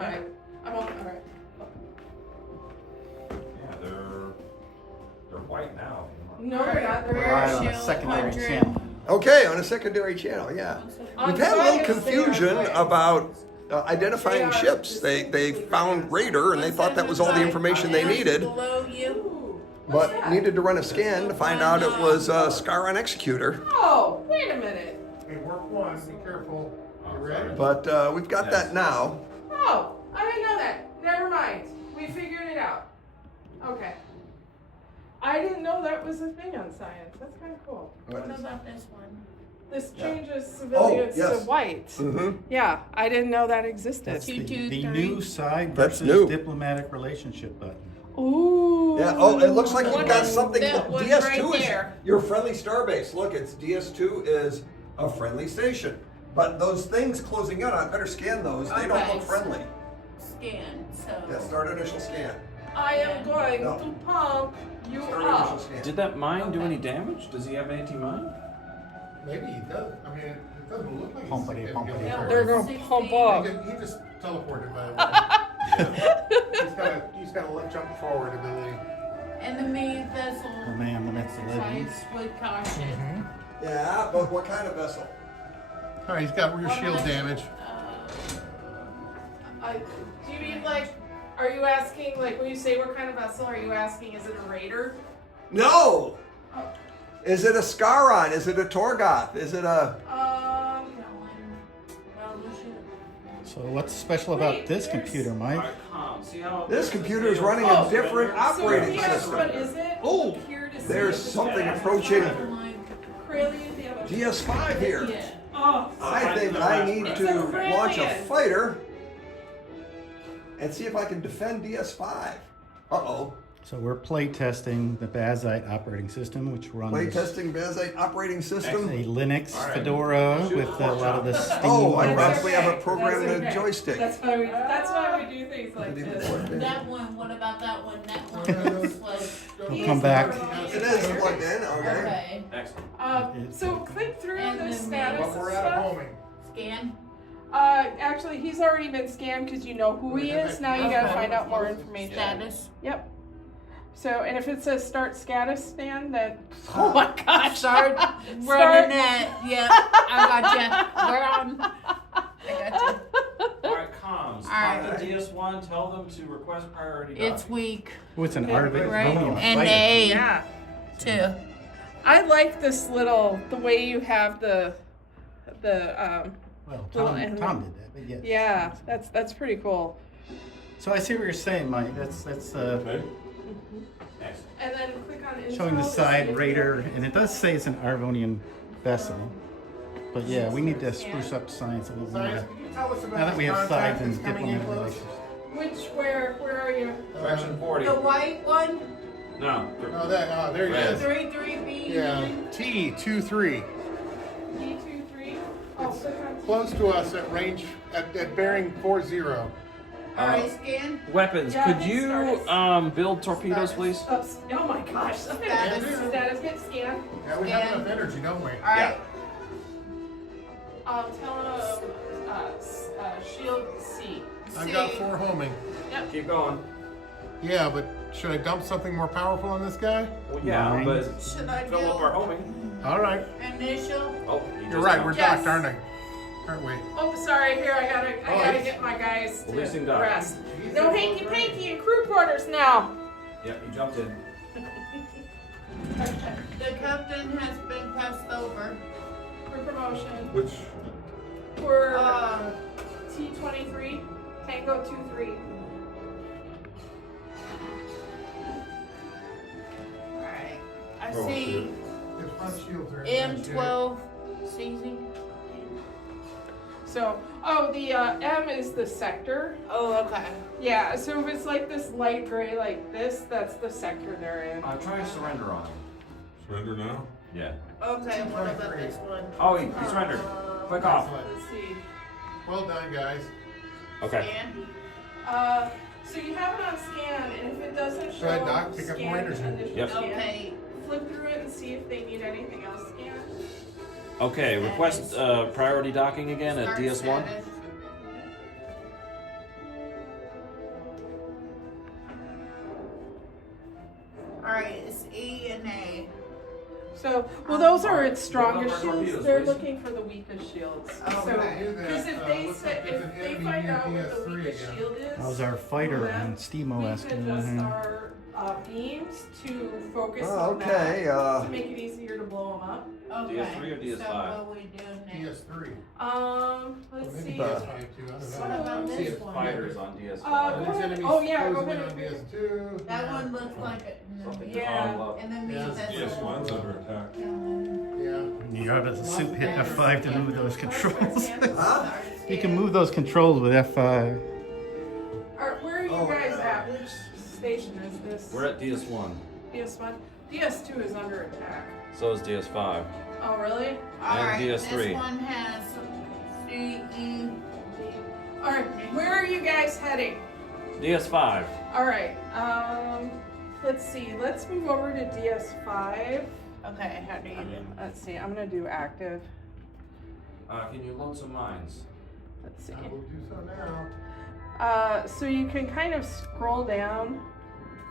Alright. I'm on. Alright. Yeah, they're white now. No, they're not. They're Right on a Shield secondary 100. channel. Okay, on a secondary channel, yeah. On We've had a little Fridays, they are confusion white. about identifying They are ships. They found Raider and they thought that was all the information they needed, Below you. Ooh, what's but that? needed to run a scan to find out it was Scaron Executor. Oh, wait a minute. Okay, work one, be careful. You ready? But we've got that now. Oh, I didn't know that. Never mind. We figured it out. Okay. I didn't know that was a thing on science. That's kind of cool. What about this one? This Yeah. changes civilians yes. to white. Mm-hmm. Yeah, I didn't know that existed. That's the 223. new side That's versus new. diplomatic relationship button. Ooh. Yeah. Oh, it looks like you've One got is- something. that one DS2 right is there. your friendly starbase. Look, it's DS2 is a friendly station. But those things closing in, I better scan those. They don't Okay. look friendly. Scan, so. Yeah, start initial scan. I am going No. to pump you Start initial up. scan. Did that mine do any damage? Does he have anti-mine? Maybe he does. I mean, it doesn't look like he's Pumpity, significantly pumpity. Yeah, hurt. They're going to pump up. He just teleported by the way. He's got a jump forward ability. Enemy vessel. Oh man, that's the living. Sights with caution. Yeah, but what kind of vessel? All right, he's got rear shield damage. Do you mean like, are you asking, like when you say what kind of vessel, are you asking is it a raider? No! Oh. Is it a Scaron? Is it a Torgoth? Is it a... So what's special about Wait, this there's- computer, Mike? Alright, calm. See how This the computer is scale- running a different operating so system. What is it? Oh, Here to see there's if it's something got approaching Krillin, the other. DS5 here. Yeah. Oh, I think I need It's to a brilliant. launch a fighter and see if I can defend DS5. Uh-oh. So we're play testing the Bazite operating system, which runs Playtesting Bazite operating a system. Linux All right. Fedora with a lot of the Steam. Oh, I That's probably have a okay. programmed That's okay. joystick. That's why we do things like this. That one, what about that one? That one looks like. We'll come back. It is plugged in, okay. Okay. Excellent. So click through And the then status But we're and out of stuff. homing. Scan. Actually, he's already been scanned because you know who he is. Now you gotta find out more information. Status. Yep. So, and if it says start status scan, then oh my gosh, Start running that. Yep. I got you. We're on. I got you. Alright, comms. Alright. Contact DS1, tell them to request priority It's docking. weak. Oh, it's an Okay, Arvin. Right. Oh, And fighter. A Yeah. too. I like this little the way you have the Well, little Tom animal. did that, but yes. yeah. That's pretty cool. So I see what you're saying, Mike. That's Okay. Excellent. And then click on showing the Intel to see side if radar, you- and it does say it's an Arvonian vessel. But yeah, we need to spruce up science a little Science, more. can you tell us about Now that this we have contact sides and that's coming in diplomatic close? relations. where are you? Section 40. The white one. No. Oh, there he Red. is. 33B. Yeah, T23. D23. Oh, click on Close to us at range, at bearing 40. Alright, scan. Weapons. Yeah, Could it you starts. build torpedoes, please? Oh my gosh. Status get scanned. Yeah, we have enough energy, don't we? Alright. Tell him shield C. I've got 4 homing. Keep going. Yeah, but should I dump something more powerful on this guy? Well, yeah, Nine. but Should I fill up our do homing. All right. initial? Oh, You're right, we're Yes. docked, aren't we? Oh, sorry. Here, I gotta it's- get my guys to Releasing dock. rest. No hanky panky in crew quarters now. Yep, you jumped in. The captain has been passed over. For promotion. Which? For Um, T23, Tango 23. Alright. I Oh, see His front shields are in bad shape. M12 CZ. So, the M is the sector. Oh, okay. Yeah, so if it's like this light gray like this, that's the sector they're in. Try to surrender on him. Surrender now? Yeah. Okay, what about this one? Oh, he surrendered. Click off. Let's see. Well done, guys. Okay. Scan. So you have it on scan, and if it doesn't show Go ahead, Doc, pick up scan pointers. initial Yep. scan, Okay. flip through it and see if they need anything else scanned. Okay, request priority docking again at Start DS1. status. Alright, it's E and A. So, well, those are its strongest What about our shields. torpedoes, They're please? looking for the weakest shields. Oh, So, okay. because if they say, if they find out what the weakest shield is, How's our fighter then on SteamOS we can doing adjust here? our beams to focus Oh, on okay, that to make it easier to blow them up. Okay. DS3 or DS5? So what we do next? DS3. Let's Maybe see. DS5 too. I don't know. What about See this if one? Fighters on DS5. Go There's ahead. enemies Oh, yeah, go closing in ahead. on DS2. That one looks like it. Something Yeah. to follow up. And then me, Yeah. that's DS1's under attack. Yeah. You have a soup hit F5 to move those controls. Huh? You can move those controls with F5. Where are you Oh, guys yeah. at? Which station is this? We're at DS1. DS1. DS2 is under attack. So is DS5. Oh, really? Alright, this DS3. one has C, E, All right. Where are you guys heading? DS5. All right. Let's see. Let's move over to DS5. Okay, how do you do? Let's see. I'm gonna do active. Can you load some mines? Let's see. I will do so now. So you can kind of scroll down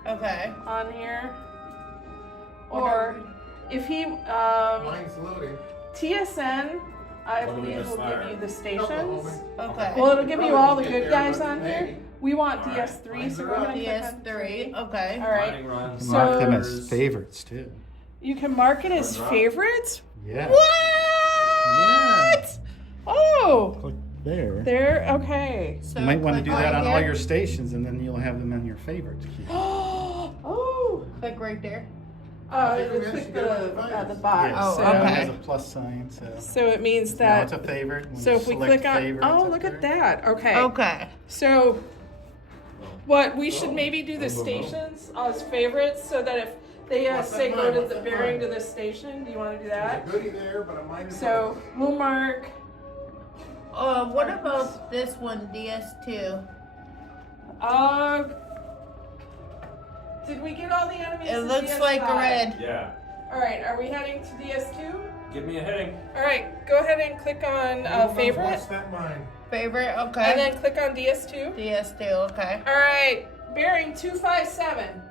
Okay. on here, or if he Mine's loading. TSN, I What do we believe just will fire? give you the Oklahoma. stations. Okay. Well, it'll give you all the Probably good get guys there, on but here. maybe. We want All right. DS3, so we're gonna click on DS3, okay. All right. Mining runs. So- Mark them as fighters. favorites too. You can mark it as Drop. favorites. Yeah. What? Oh, Click there. there. Okay. So You might want to click do that right on all there. your stations, and then you'll have them in your favorites. Oh. Click right there. You click the box. Oh, so, okay. There's a plus sign, so. So it means Now it's that. a favorite. When So you if we select click on, favorites oh, up look at there. that. Okay. Okay. So, what we should maybe do the stations as favorites, so that if they What's say that go line? to What's the that bearing to line? this station, do you want to do There's that? a goodie there, but I'm minding So we'll mark. What about this one, DS2? Did we get all the enemies? It to looks DS5? like a red. Yeah. All right, are we heading to DS2? Give me a heading. All right, go ahead and click on favorite, What's that mine? Favorite, and okay. then click on DS2. DS2, okay. All right, bearing 257.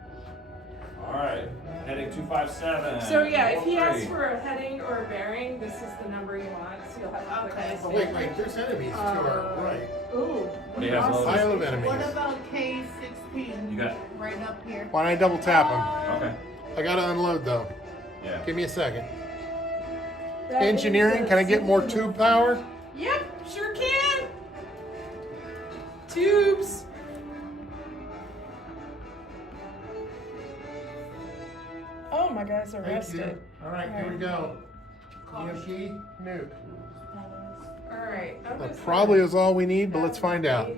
All right. Heading 257. So yeah, if he 43. asks for a heading or a bearing, this is the number you want. So you'll have to click Okay. on Oh, this. wait, there's enemies to our right. Ooh. What do you have awesome. loaded? Pile of enemies. What about K16? You got. Right up here. Why don't I double tap them? Okay. I gotta unload though. Yeah. Give me a second. That Engineering, is can I get more a- tube power? Yep, sure can. Tubes. Oh, my guy's Thank arrested. you. All right, here we go. EMP, nuke. All right. I'm That just probably gonna- is all we need, but let's find out.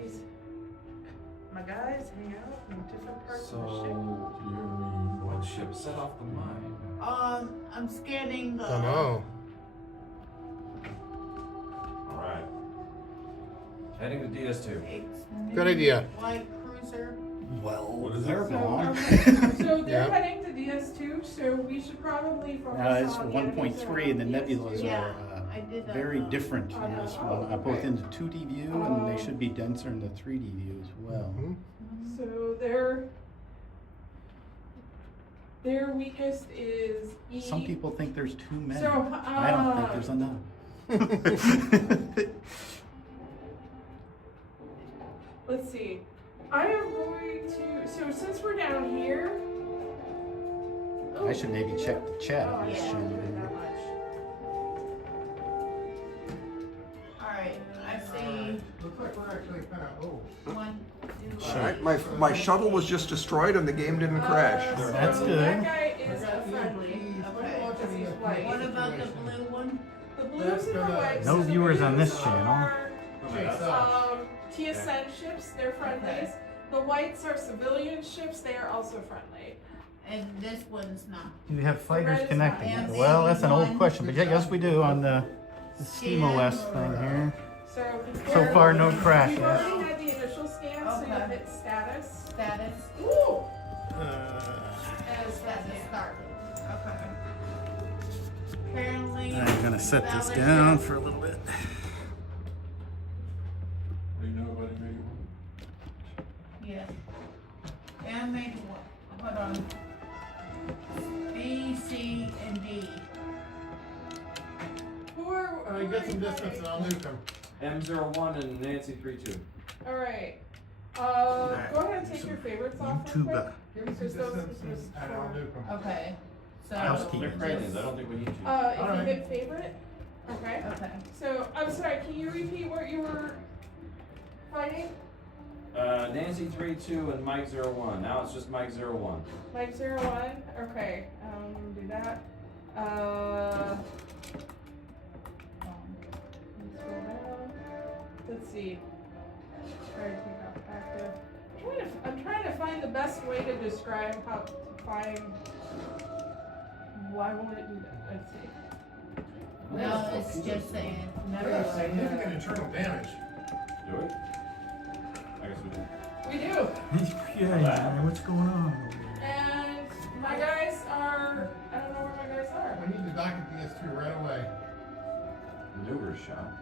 My guys hang out in different parts So, of the ship. what ship set off the mine? I'm scanning the. Don't know. All right. Heading to DS2. Good idea. Light cruiser. Well, What is they're it? gone. So they're Yeah. heading to DS2, so we should probably focus It's on 1.3, and the nebulas Yeah, are I did that. very different in this one, both into 2D view, and they Oh. should be denser in the 3D view as well. Mhm. So their weakest is E. Some people think there's too many. So, I don't think there's enough. Let's see. I am going to. So since we're down here. I should maybe check the chat. Oh, I Yeah. shouldn't do it that much. Alright, I see Looks like we're actually kind of, oh. 1, 2. All right, my shuttle was just destroyed and the game didn't crash. So That's That good. guy is a friendly. Okay. Because he's white. What about the blue one? The blues and the whites. No so the viewers on blues this channel. are, Chase up. TSN ships, they're friendlies. The whites are civilian ships, they are also friendly. And this one's not. Do you have fighters Red is connecting? fine. Well, that's an old One. question, but yes, we do on the SteamOS thing here. So So far, no crashes. We've already had the initial scan, so you'll Okay. hit status. Status. Ooh! As that is start. Okay. Apparently. I'm gonna set this valid down ship. for a little bit. Do you know what he made? Yes. And maybe what? Hold on. B, C, and D. Who are Get some you distance and fighting? I'll nuke them. M01 and Nancy 32. All right. Go ahead and take your favorites off real quick. YouTuber. Give me some Just those- distance just and I'll four. nuke them. Okay. So. Housekeeping. They're Praline, I don't think we need you. If Alright. you hit favorite. Okay. Okay. So, I'm sorry, can you repeat what you were fighting? Nancy 32 and Mike 01. Now it's just Mike 01. Mike 01? Okay, do that. Scroll down. Let's see. Try to take off active. I'm trying to find the best way to describe how to find. Why won't it do that? Let's see. Well, it's just saying. We Never have mind. significant internal damage. Do we? I guess we do. We do. Yeah, what's going on? And my guys are. I don't know where my guys are. We need to dock at DS2 right away. Maneuver shot.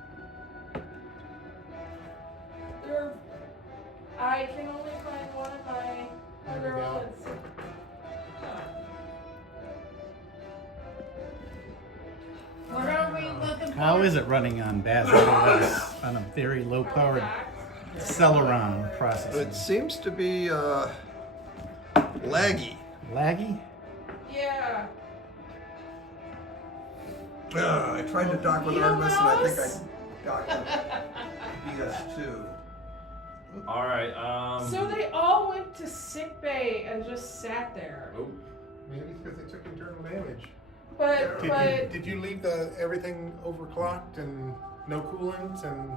They're. I can only find one of my. There we They're all go. at six. What are we looking for? How is it running on OS on a very low powered Celeron processor? It seems to be laggy. Laggy? Yeah. I tried to dock with You Artemis and I think mouse? I docked with DS2. Alright, So they all went to sick bay and just sat there. Oh, Maybe it's because they took internal damage. But Did you leave everything overclocked and no coolant and?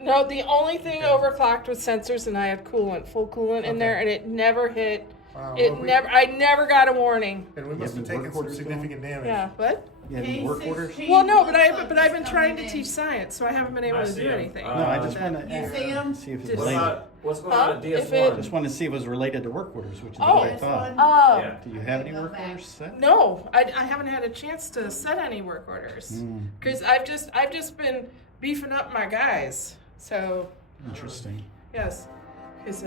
no, the only thing Okay. overclocked was sensors, and I had coolant, full coolant in there, Okay. and it never hit. Wow, It well, never. I never got a warning. And we must You have have any taken work some orders significant damage. Yeah. What? You have any work orders? K16 Well, no, but looks like I've it's been trying to coming teach in. science, so I haven't been able I to see do 'em. anything. No, I just want You to see 'em? see if it's Just- related. what's going Huh? on at If DS1? it- Just want to see if it was related to work orders, which is Oh. what I thought. Yeah. Do you have any Go work back. orders set? No, I haven't had a chance to set any work orders Hmm, because I've just been beefing up my guys. So interesting. yes, because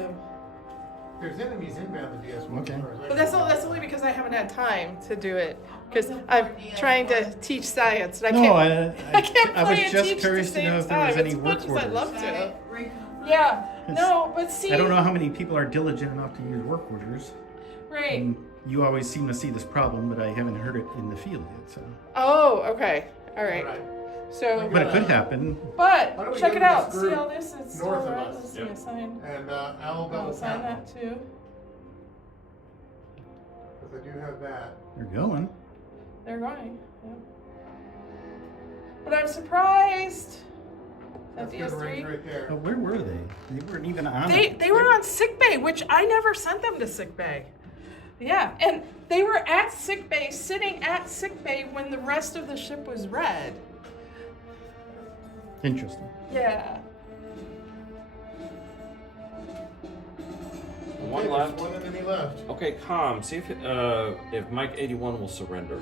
There's enemies inbound the DS1. Okay. as far as I but that's can all. tell. That's only because I haven't had time to do it. Because I'm trying to teach science, and I No, can't. I can't I play was and just teach at curious the to know same if there was time. any As work much as I'd orders. love Got to. it. Yeah. No, but see. I don't know how many people are diligent enough to use work orders. Right. And you always seem to see this problem, but I haven't heard it in the field yet. So, Oh, okay. All right. Alright. So, but it could happen. Why but don't we check go it to out. this See group all this? It's still north of around. us. Let's see. Yep. Assign. And I'll I'll double assign tap that too. because I do have that. They're going. They're going. Yeah. But I'm surprised. At That's good range DS3. right there. But where were they? They weren't even on They it. they were on sick bay, which I never sent them to sick bay. Yeah, and they were at sick bay, sitting at sick bay when the rest of the ship was red. Interesting. Yeah. One Okay, left. there's one enemy left. Okay, calm. See if Mike 81 will surrender.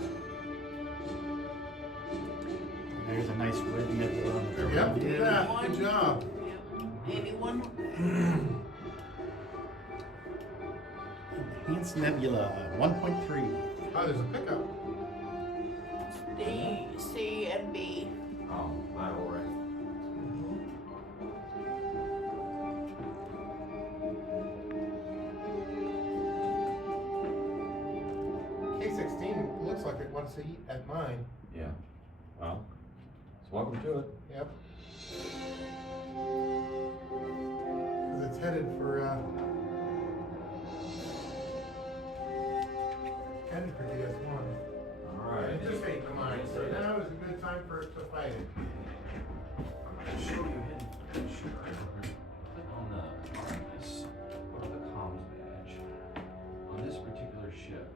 There's a nice red nebula on the Yep, front. yeah, good job. Maybe one. Enhanced Nebula 1.3. Oh, there's a pickup. D, C, and B. Oh, that already. K16 looks like it wants to eat at mine. Yeah. Well, so welcome to it. Yep. 'Cause it's headed for DS1. Alright. It just ate the mine, so now is a good time for it to fight it. I'm going to show you hidden feature. Click on the Artemis, go to the comms badge. On this particular ship.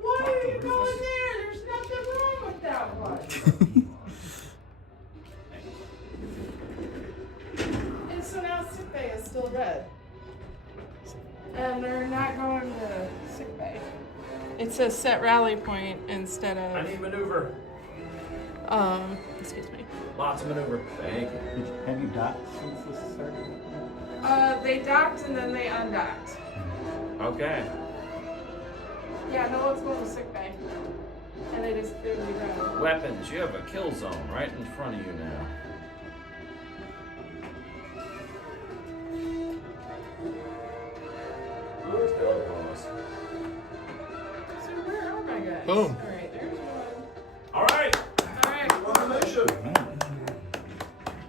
Why Talk are to you Rufus. going there? There's nothing wrong with that one. And so now sick bay is still red. And they're not going to sick bay. It says set rally point instead I of, need maneuver. excuse me. Lots of maneuver. Thank you. Have you docked since this started? They docked and then they undocked. Okay. Yeah, no one's going to sick bay. And it is clearly red. Weapons, you have a kill zone right in front of you now. Oh, it's down upon us. So where are my guys? Boom. Alright, there's one. Alright! Alright. Elimination.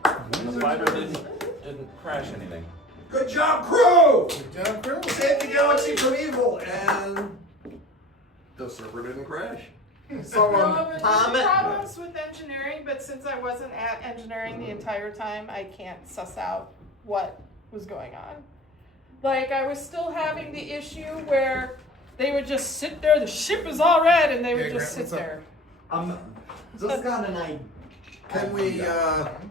And the fighter didn't crash anything. Good job, crew! Good job, crew. Saved the galaxy from evil, and the server didn't crash. So, No, there's Tom- problems with engineering, but since I wasn't at engineering the entire time, I can't suss out what was going on. Like, I was still having the issue where they would just sit there, the ship is all red, and they would Yeah, just sit Grant, what's up? there. Just got an idea. Can we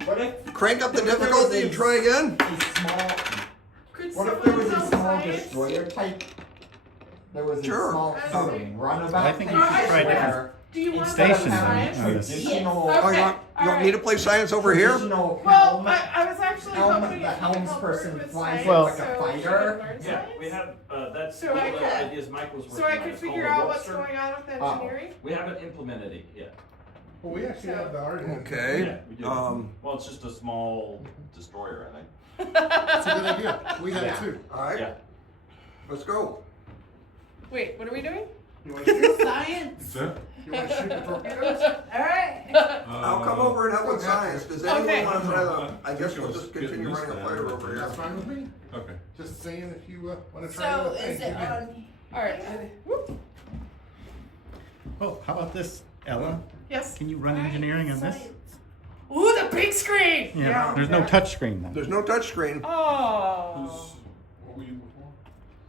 What if crank up the difficulty and try again? a small? Could What if there someone was a tell small science? destroyer type? There was Sure. a small runabout. I think thing you should try where Do you want instead of Station having on this. traditional, Oh, you Okay, want me to play science over here? traditional Well, helm, I was actually hoping the if you could helms help person her with flies science, like a so she fighter. could learn Yeah, science. we have, that's So one I of the could- ideas Mike was working So I on. could It's called figure a out what's Webster. going on with engineering. We haven't implemented it yet. well, we actually have the art in it. Okay. Yeah, we do. Well, it's just a small destroyer, I think. That's a good idea. We have it too. All right, Yeah. let's go. Wait, what are we doing? You want to shoot, Science. That's it? you want to shoot the torpedoes? Alright. I'll come over and help with science. Does anyone Okay. want to try the, I guess we'll just continue running a fighter over here. That's fine with me. Okay. Just saying if you want to try So another thing. is it you can. on? Alright. Whoop. Oh, how about this, Ella? Yes. Can you run engineering on this? Ooh, the big screen! Yeah. There's no touch screen though, There's no touch screen. Oh. What were you before?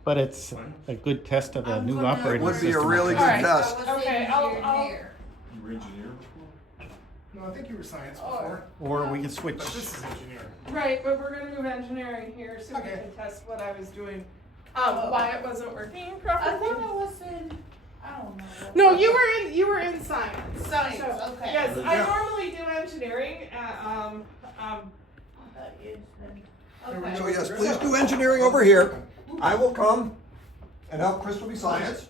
but it's a good test of a I'm new gonna- operating Would be a system. really good Alright. test. Okay, I'll- You were engineer before? No, I think you were science before. Or we can switch. But this is engineering. Right, but we're gonna move engineering here so we Okay. can test what I was doing. Why it wasn't working I properly. thought I was in, I don't know. No, you were in science. Science, So, okay. Yes, I Yeah. normally do engineering. I thought you said- Okay. So yes, please do engineering over here. I will come and help Crystal be science.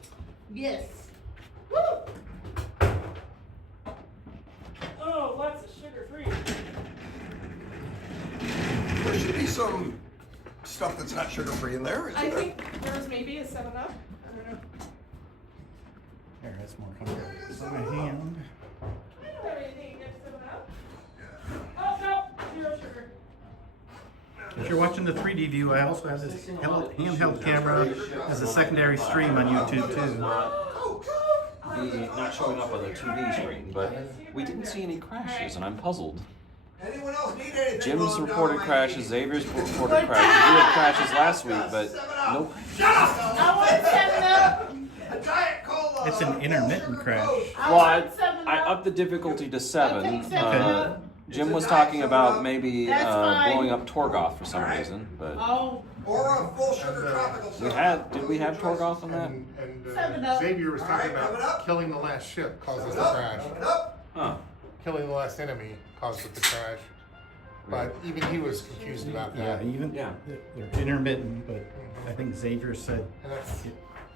Yes. Woo! Oh, lots of sugar free. There should be some stuff that's not sugar-free in there, isn't I there? think there's maybe a 7-Up. I don't know. There, that's more comfortable. It's in my hand. I don't have anything against 7-Up. Oh, no, 0 sugar. If you're watching the 3D view, I also have this handheld camera as a secondary stream on YouTube too. Not showing up on the 2D screen, but we didn't see any crashes, and I'm puzzled. Anyone else need anything? Jim's while I'm down reported my crashes, knees? Xavier's reported crashes. We had crashes last week, but nope. I want 7-Up. A Diet Cola. It's an intermittent crash. Well, I want 7-Up. upped the difficulty to 7. I'll take 7-Up. Jim was talking about maybe That's fine. blowing up Torgoth for some reason, but Oh, Or a full sugar tropical we soda. did we have Torgoth on that? And 7-Up. Xavier was talking Alright, coming about up. killing the last ship causes the Coming up, crash. coming up. Huh. Killing the last enemy causes the crash. But even he was confused about Yeah, that. even Yeah. they're intermittent, but I think Xavier said And that's, it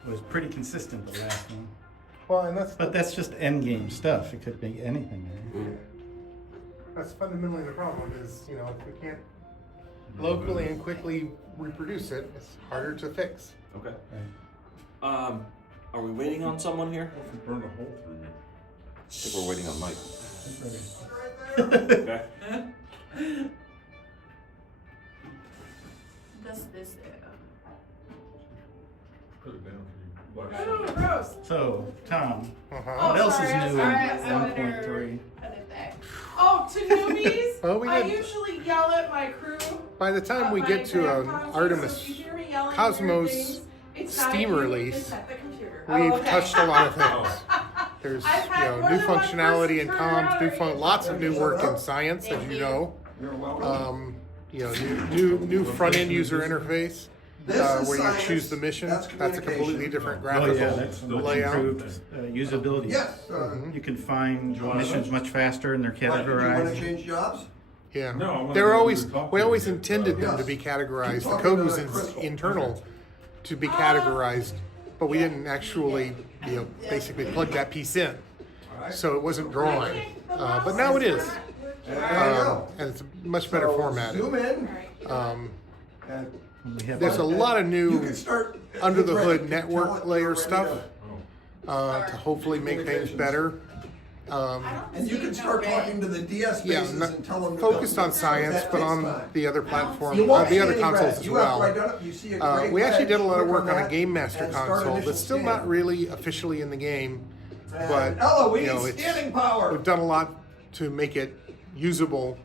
was pretty consistent the last one. well, and But that's just end game stuff. It could be anything there. that's fundamentally the problem is, you know, if we can't locally and quickly reproduce it, it's harder to fix. Okay. Are we waiting on someone here? What if you burned a hole through me? I think we're waiting on Mike. Right there. Okay. does this, Put it down for you. Oh, gross. So, Tom, Uh-huh. Oh, what else sorry, is I'm new in sorry, I saw it 1.3? put it back. Oh, to newbies, Well, we I did- usually yell at my crew. By the time we my get to grand concerts, Artemis so if you hear me yelling Cosmos weird things, it's not Steam you, release, it's at the computer. we've Oh, okay. touched a lot of things. There's, I've you had know, more new than one functionality person in turn comms, around new and read lots of new work in science, as you know. You're welcome. You know, new front end user interface This is where you science, choose the mission. that's That's a completely communication. different Oh yeah, graphical that's layout. improved usability. Yes. You can find missions much faster and they're What, did you want to categorized. change jobs? Yeah, No, I wanna they're know who always you're talking we always to. intended them to Yes. be categorized. The Keep code talking was to Crystal. internal to be categorized but we didn't actually, basically plug that piece in. So it wasn't drawing. But now it is. There you go. And it's a much better format. Zoom in. Um, And there's a lot of you new can start under the Brett, hood you can tell network it layer you're ready stuff to- to hopefully make things better. And you can start talking to the DS Yeah, bases not and tell them. focused on science, That but takes on time. the other platform, You won't the see other any consoles red. as You have to well. identify- you see a gray We actually flag, did a lot of click work on a that Game Master and start console initial that's still scan. not really officially in the game, And but Ella, we need it's- scanning power. we've done a lot to make it usable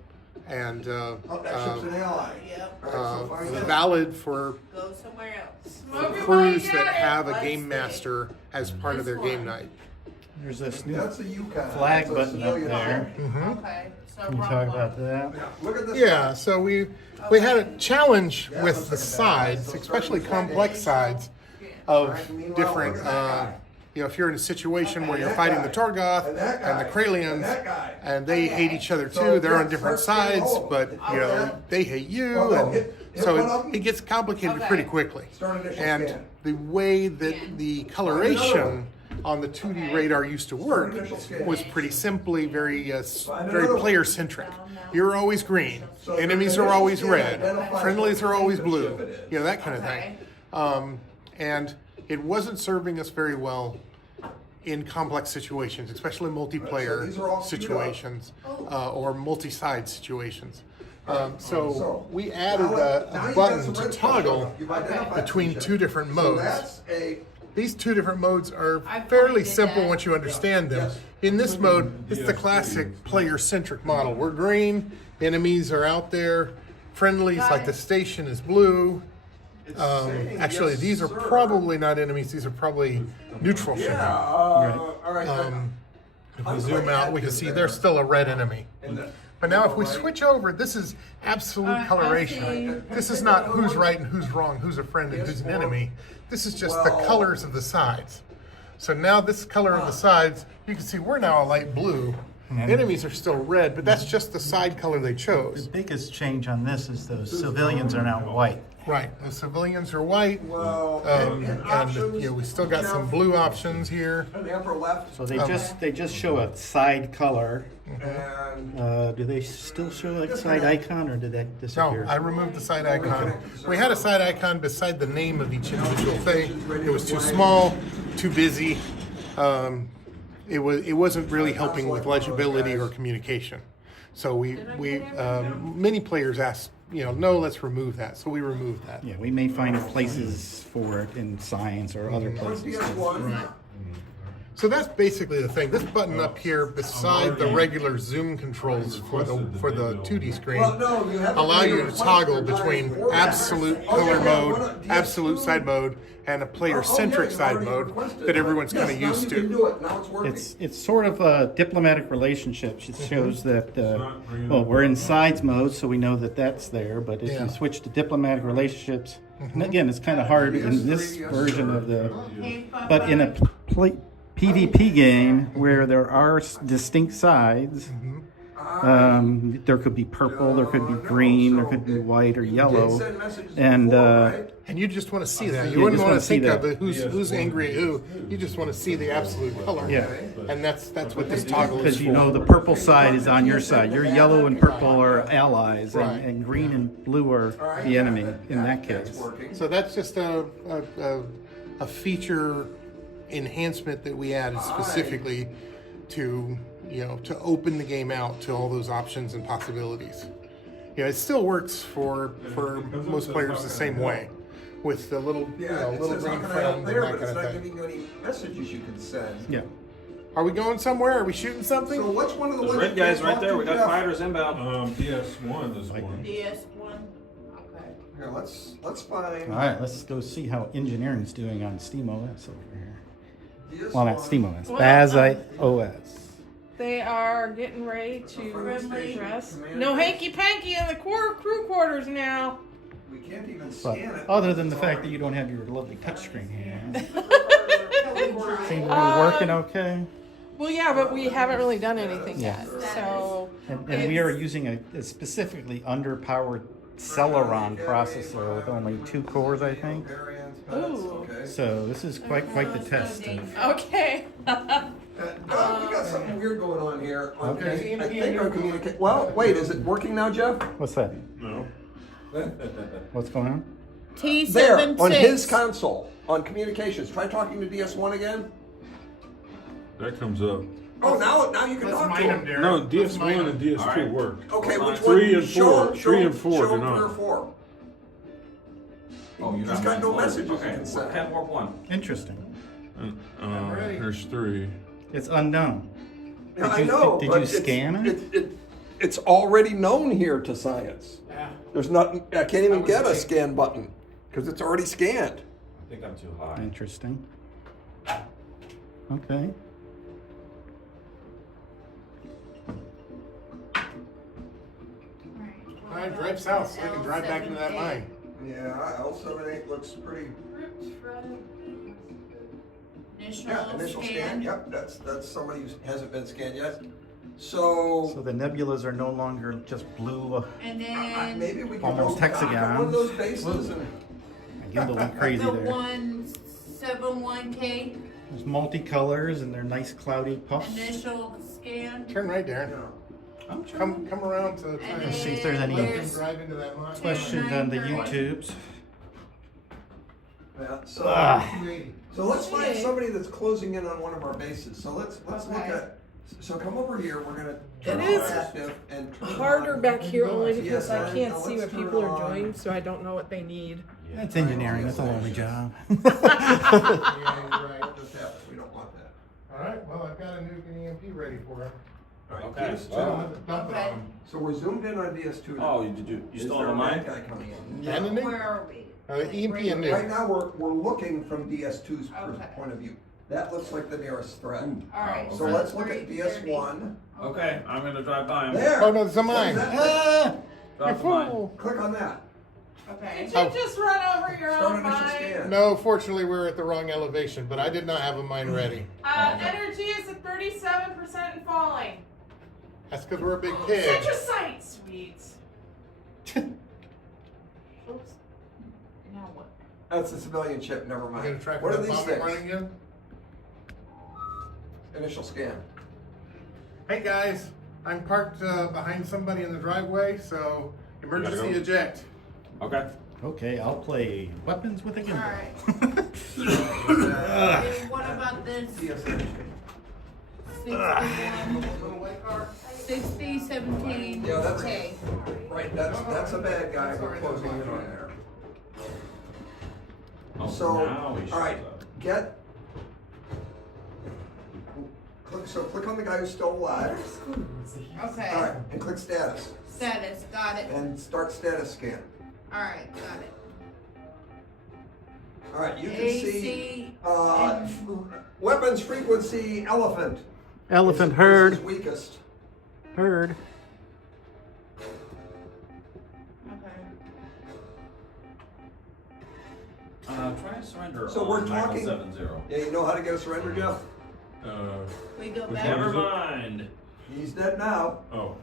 and Oh, that ship's an ally. Yep. All right, so find that. valid for Go somewhere else. crews that have a Let's Game see. Master as part of their This game one. night. There's this new That's a Yukon. flag That's a button up civilian there. ship. Okay, so Can you wrong talk one. about that? Yeah, look at this. Yeah, so we had a challenge with the sides, especially complex sides of different. If you're in a situation where you're fighting the Torgoth and the Kralians, and they hate each other too, they're on different sides, but they hate you, and so it gets complicated pretty quickly. Start initial And scan. the way that the coloration on the 2D radar used to work was pretty simply very player centric. You're always green, enemies are always red, friendlies are always blue, that kind of thing. And it wasn't serving us very well in complex situations, especially multiplayer these are all queued up. situations or multi-side situations. So So, we added now a you've got button some to red stuff toggle showing up. You've identified between the two different So modes. that's a These two different modes are I fairly pointed simple that. once you understand them. Yes. In this mode, it's the classic player-centric model. We're green, enemies are out there, friendlies like the station is blue. Actually, yes, these are sir. probably not enemies, these are probably neutral shipping. yeah. All right. If we zoom out, we can see there's still a red enemy. But now if we switch over, this is absolute I coloration. This is not who's right and who's wrong, who's a friend and who's an enemy. This is just the colors of the sides. So now this color of the sides, you can see we're now a light blue. Enemies are still red, but that's just the side color they The chose. biggest change on this is those civilians are now white. Right, the civilians are white, Well, and we still got some blue options here. in the upper left, So they just show a side color. and Do they still show a side icon, or did that No, disappear? I removed the side icon. We had a side icon beside the name of each individual thing. It was too small, too busy. It wasn't really helping with legibility or communication. So many players asked, no, let's remove that. So we removed that. Yeah, we may find places for it in science or other places. PS1. So that's basically the thing. This button up here beside the regular zoom controls for the 2D screen Well, no, you have allow you to toggle between absolute color mode, absolute side mode, and a player-centric side mode that everyone's kind of used You can to. do it. Now it's working. It's sort of a diplomatic relationship. It shows that we're in sides mode, so we know that that's there. But if Yeah. you switch to diplomatic relationships, and again, it's kind of hard in this version of the. But in a PvP game where there are distinct sides, there could be purple, there could be green, there could be white or yellow, Send messages and before, right? And you just want to see that. You You wouldn't just want wanna to see think of that. it, who's angry at who. You just want to see the absolute color. Yeah. And that's what this toggle is because for. you know the purple side is on your side. Your yellow and purple are allies, Right. and green and blue are the enemy in that case. So that's just a feature enhancement that we added specifically to open the game out to all those options and possibilities. It still works for most players the same way, with the little Yeah, it little says green how can I friend help and there, that but it's kind of not thing. giving you any messages you can send. Yeah. Are we going somewhere? Are we shooting something? So what's one of the The ones red you guys can't right talk there. to, We got Jeff? fighters inbound. PS1 is one. DS1. Okay. Here, let's find. All right, let's go see how engineering's doing on SteamOS over here. this Well, not one. SteamOS, Well, Bazite OS. They are getting ready to Friendly dress. station, No command. hanky-panky in the crew quarters now. We can't even But scan it. other than the fact that you don't have your lovely touchscreen here, seems to be working okay. Well, yeah, but we haven't really done anything Yeah. yet. So And we are using a specifically underpowered Celeron processor with only 2 cores, I think. Ooh. Okay. So this is quite the test. Okay. We got something weird going on here. Okay. I think our communicate. Well, wait, is it working now, Jeff? What's that? No. What's going on? T76. There, on his console, on communications. Try talking to DS1 again. That comes up. Oh, now you can Let's talk to mine them, him. Darren. No, Let's mine DS1 them. and DS2 Alright. work. Okay, which one? 3 and Show 4. him- 3 and show 4 him do 3 or not. 4. Oh, you're He's not got no loaded. messages you Okay, can send. Cat Warp 1. Interesting. ready. Here's 3. It's unknown. Yeah, I you- know. did but you scan it? It's already known here to science. Yeah. There's not. I can't even That was get a big. scan button because it's already scanned. I think I'm too high. Interesting. Okay. All right, drive south so we can drive back into that mine. Yeah, L78 looks pretty. Initial, Yeah, initial scan. scan. Yep, that's somebody who hasn't been scanned yet. So, So the nebulas are no longer just blue. And then maybe we can Almost go back on one hexagons. of those bases and. Gimbal went crazy the there. 171K There's multicolors and they're nice cloudy puffs. initial scan. Turn right, Darren. I'm trying Come around to And Let's see if there's any there's drive into that mine. questions on the YouTubes. Yeah, so. Ah. 280. So let's find somebody that's closing in on one of our bases. So let's look Okay. at. So come over here. We're gonna turn It on is active and turn Harder on. back here only because Yes, I can't now see let's what people turn are on- doing, so I don't know what they need. That's engineering. That's a lonely job. Yeah, you're right. Just have it. We don't want that. All right, well, I've got a new EMP ready for him. All right, Okay. DS2. Well, Dump it on him. So we're zoomed in on DS2. now. Oh, you Is still there on a the bad mic? guy coming in? And the new. Where are we? EMP and new. Right now, we're looking from DS2's Okay. point of view. That looks like the nearest threat. All right. So let's look at DS1. Okay, I'm gonna drive by him. There. Oh, no, it's a What mine. is that? Ah! Drop the mine. Fool. Click on that. Okay. Did you just run over your Start own initial mind? scan. No, fortunately, we're at the wrong elevation, but I did not have a mine ready. Energy is at 37% and falling. That's because we're a big pig. Citrusite, sweet. Oops. Now what? That's a civilian chip. Never You mind. gonna track What are that these bombing run things? again? Initial scan. Hey guys, I'm parked behind somebody in the driveway, so emergency go. eject. Okay. Okay, I'll play weapons with a All gimbal. right. And what about this? DS. 61, Little white car? 60, 17, Yeah, that's- K. Right, that's a bad guy. We're closing in on there. Oh, So, now he shows all right, up. click on the guy who's still alive. Okay. All right, and click status Status. Got it. and start status scan. All right. Got it. All right, you can AC. see weapons frequency elephant. Elephant is herd. weakest. Herd. Okay. Try to surrender So on we're Michael talking- 7-0. Yeah, you know how to get a surrender, Jeff? We go Which back. one? Never mind. He's dead now. Oh.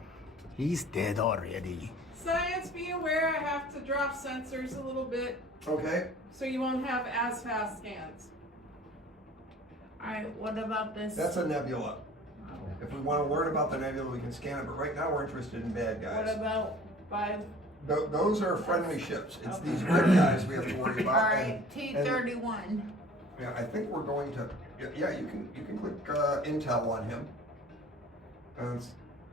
He's dead already. Science, be aware I have to drop sensors a little bit Okay. so you won't have as fast scans. All right. What about this? That's a nebula. If we want to learn about the nebula, we can scan it. But right now, we're interested in bad What guys. about 5? Those are friendly ships. It's Okay. these red guys we have to worry All about. right. T31. Yeah, I think we're going to. Yeah, you can click Intel on him and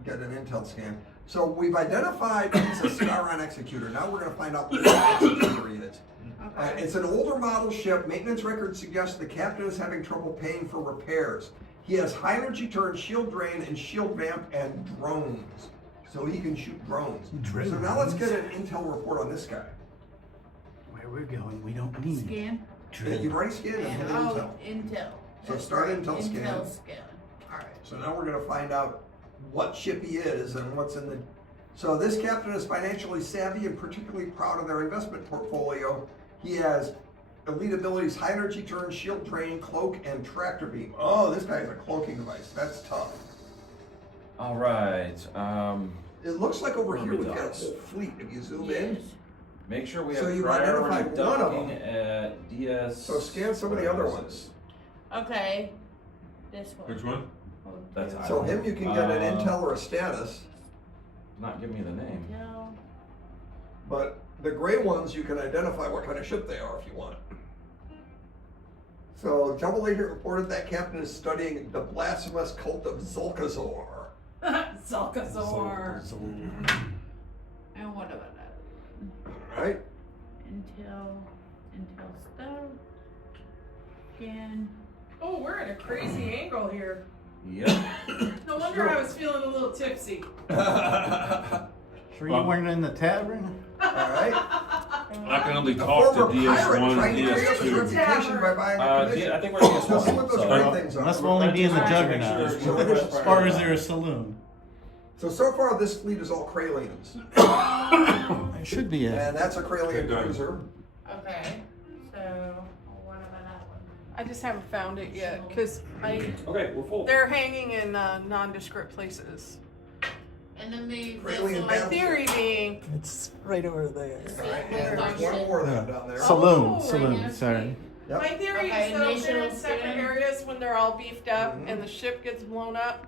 get an Intel scan. So we've identified he's a Skyron executor. Now we're going to find out what executor he is. Okay. It's an older model ship. Maintenance records suggest the captain is having trouble paying for repairs. He has high energy turn, shield drain, and shield vamp and drones. So he can shoot drones. So now let's get an Intel report on this guy. Where we're going, we don't need Scan. Yeah, you've already scanned him. Hit Intel. Oh, Intel. So That's start right. Intel scan. Intel scan. All right. So now we're going to find out what ship he is and what's in the. So this captain is financially savvy and particularly proud of their investment portfolio. He has elite abilities: high energy turn, shield drain, cloak, and tractor beam. Oh, this guy has a cloaking device. That's tough. All right. it looks like over here Army we've got a dogs. whole fleet. If you zoom in, Yes. Make sure we So have you've priority identified one of docking them. at DS. so scan some of the other ones. Okay. this one. Which one? Oh, That's dear. So him, you can get an Uh, intel or a status, Not give me the name. No. but the gray ones, you can identify what kind of ship they are if you want. So, Double Agent reported that captain is studying the blasphemous cult of Zulkazor. Zalkazor. And what about that? Right? Intel stuff. Again. Oh, we're at a crazy angle here. Yep. No wonder I was feeling a little tipsy. Sure you weren't in the tavern? Alright? I can only A talk to former pirate DS1 trying and to create his DS2. reputation by buying a I commission. think we're gonna get Let's see what those so- gray things are. Must only be in the Make sure Juggernaut. there's So no it is- priority Or is dock. there a saloon? So far this fleet is all Kralians. There should be a. And that's a Kralian Okay, done. cruiser. Okay. So what about that one? I just haven't found it yet because Okay, we're full. they're hanging in nondescript places. And then the Kralian My battleship. theory being, It's right over there. Alright, and there's one more of them down there. Saloon, Oh, saloon, sorry. Yep. my theory Okay, is that if they're in initial separate scan. areas when they're all beefed up Mhm. and the ship gets blown up,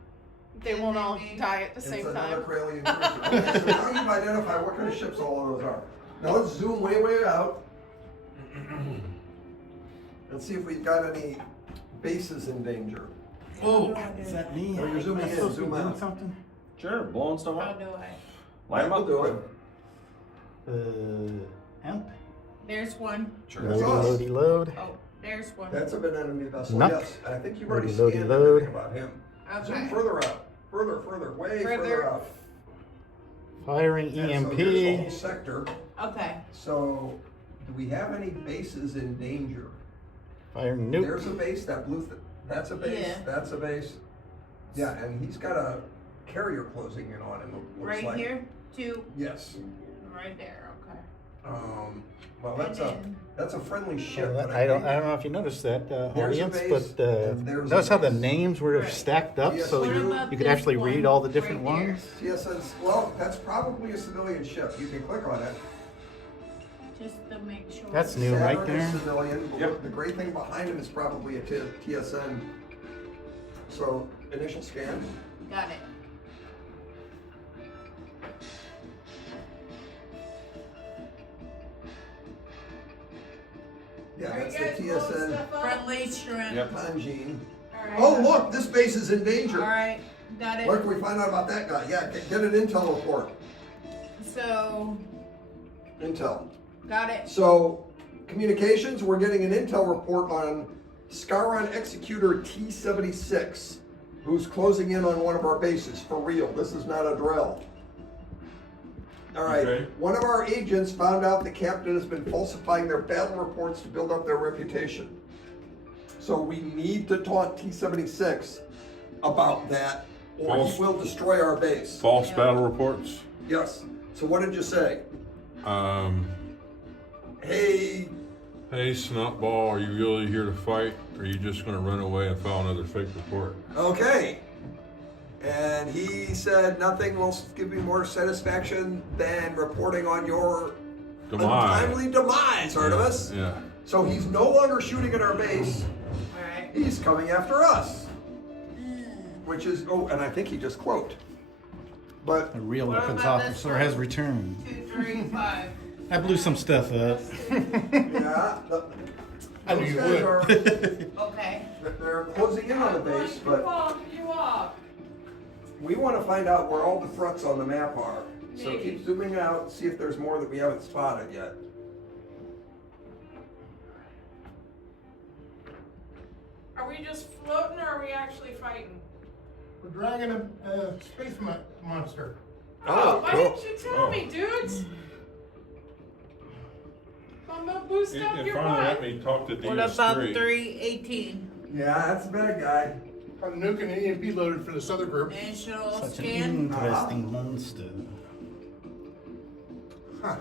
they And won't then all they- die at the It's same another time. Kralian cruiser. Okay, so now you've identified what kind of ships all of those are. Now let's zoom way, way out. And see if we've got any bases in danger. Oh, is that me? Oh, you're zooming Am I in, supposed to zoom be doing out. something? Sure, blowing stuff How up. do I? Light 'em We'll up. do it. Amp? There's one. Sure. That's us. Loady, load. Oh, there's one. That's an enemy vessel, Nuck. yes. And I think you've already Loady, scanned loady, everything about him. Zoom Okay. further out. Further, way Further. further out. Firing And so here's the whole EMP. sector. Okay. So, do we have any bases in danger? Firing nuke. There's a base, that blue, that's a base, Yeah. that's a base. Yeah, and he's got a carrier closing in on him, it looks Right like. here. Two. Yes. Right there. Okay. Well, And then- that's a friendly ship. Well, but I don't think- know if you noticed that, There's a audience, base, but and there's a notice how the base. names were Right. stacked up Yes, so what you about you could this actually one read all the different right there? ones? TSN's, well, that's probably a civilian ship. You can click on it. Just to make sure. That's new right Saturn is there. Civilian, but Yep. the great thing behind him is probably a TSN. So, initial scan. Got it. Yeah, Are you that's the guys blowing TSN stuff up? Friendly shrimp. Yep. Tanjin. All right. Oh, look, this base is in All danger. right. Got it. Where can we find out about that guy? Yeah, get an intel report. So Intel. got it. So, communications, we're getting an intel report on Scaron Executor T-76, who's closing in on one of our bases, for real. This is not a drill. All right, Okay. one of our agents found out the captain has been falsifying their battle reports to build up their reputation. So we need to taunt T-76 about that, or False- he will destroy our base. False Yeah. battle reports. Yes. So what did you say? Hey, Hey, Snotball, are you really here to fight? Or are you just gonna run away and file another fake report? okay. And he said nothing will give me more satisfaction than reporting on your Demise. untimely demise, Artemis. Yeah. So he's no longer shooting at our base. All right. He's coming after us. Which is, oh, and I think he just quote. But, A real What weapons about this officer one? has returned. 2, 3, 5. I blew some stuff up. yeah, I knew those you guys would. are, Okay. they're closing in on the base, You but off, you off. we want to find out where all the threats on the map are. So Maybe. keep zooming out, see if there's more that we haven't spotted yet. Are we just floating or are we actually fighting? We're dragging a space monster. Oh, why cool. didn't you tell me, dudes? I'm gonna boost up And your finally let butt. me talk to What about DS3. 318? Yeah, that's a bad guy. I'm nuking and EMP loaded for this other group. Initial Such an scan. interesting monster. Huh.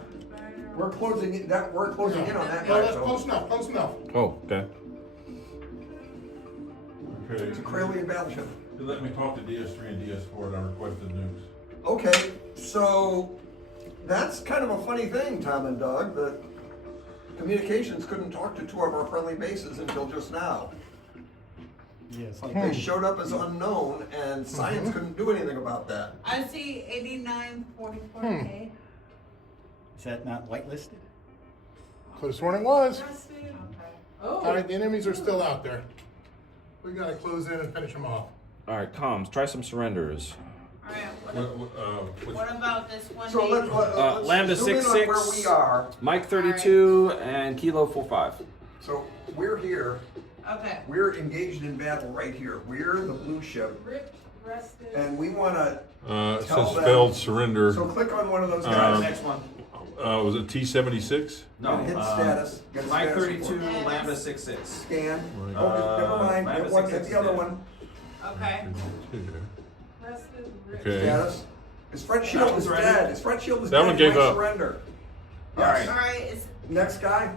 We're closing in that. We're closing in on that No, guy. that's So close enough, close enough. Oh, okay. Okay. it's a Kralian battleship. You let me talk to DS3 and DS4 and I requested nukes. Okay, so that's kind of a funny thing, Tom and Doug, that communications couldn't talk to two of our friendly bases until just now. Yeah, it's like, They showed up as unknown and science couldn't do anything about that. I see 8944K. is that not whitelisted? Could have sworn it was. Rested. Oh. All right, the enemies are still out there. We gotta close in and finish them off. All right, comms. Try some surrenders. Alright, Which- what about this one? So let's Lambda zoom in on 66. where we are. Mike 32 and Kilo 45. So we're here, Okay. we're engaged in battle right here. We're the blue ship, Ripped, rested. and we wanna, It Tell says them. failed surrender. so click on one of those guys. Next one. Was it T76? And hit status. Get a Mike status 32, report. Lambda 66. Scan. Right. Oh, never mind, Lambda hit one, hit 66 the other is one. Okay. Rested, ripped. Okay. Status. His front shield is one's dead. ready. His front shield is That dead. one He gave might up. surrender. All right. Alright, it's Next guy.